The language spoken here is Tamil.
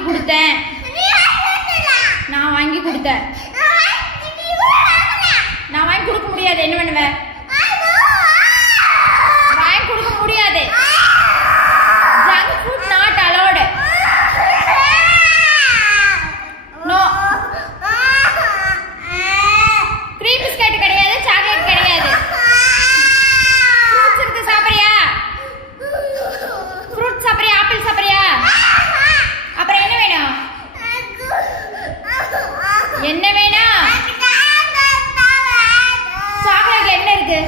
வாங்கி கொடுத்தேன். நான் வாங்கி கொடுத்தேன். நான் வாங்கி கொடுக்க முடியாது. என்ன பண்ணுவேன் என்ன வேணும்? சாக்லேட்ல என்ன இருக்கு?